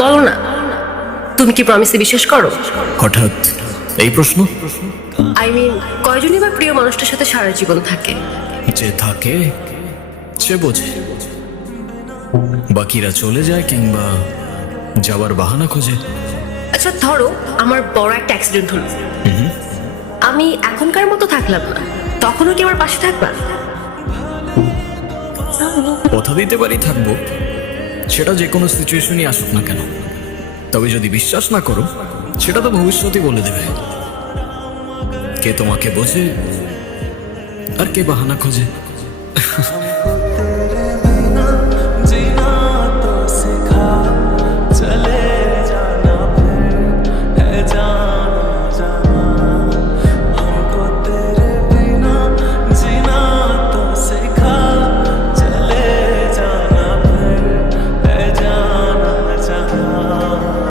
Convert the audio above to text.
বলো না, তুমি কি প্রমিসে বিশ্বাস করো? হঠাৎ এই প্রশ্ন? আই মিন, কয়জনই বা প্রিয় মানুষটার সাথে সারা জীবন থাকে? যে থাকে সে বোঝে, বাকিরা চলে যায় কিংবা যাওয়ার বাহানা খোঁজে। আচ্ছা ধরো আমার বড় একটা অ্যাক্সিডেন্ট হলো, আমি এখনকার মতো থাকলাম না, তখনও কি আমার পাশে থাকবা? কথা দিতে পারি থাকবো, সেটা যে কোনো সিচুয়েশনই আসুক না কেন। তবে যদি বিশ্বাস না করো, সেটা তো ভবিষ্যতই বলে দেবে কে তোমাকে বোঝে আর কে বাহানা খোঁজে।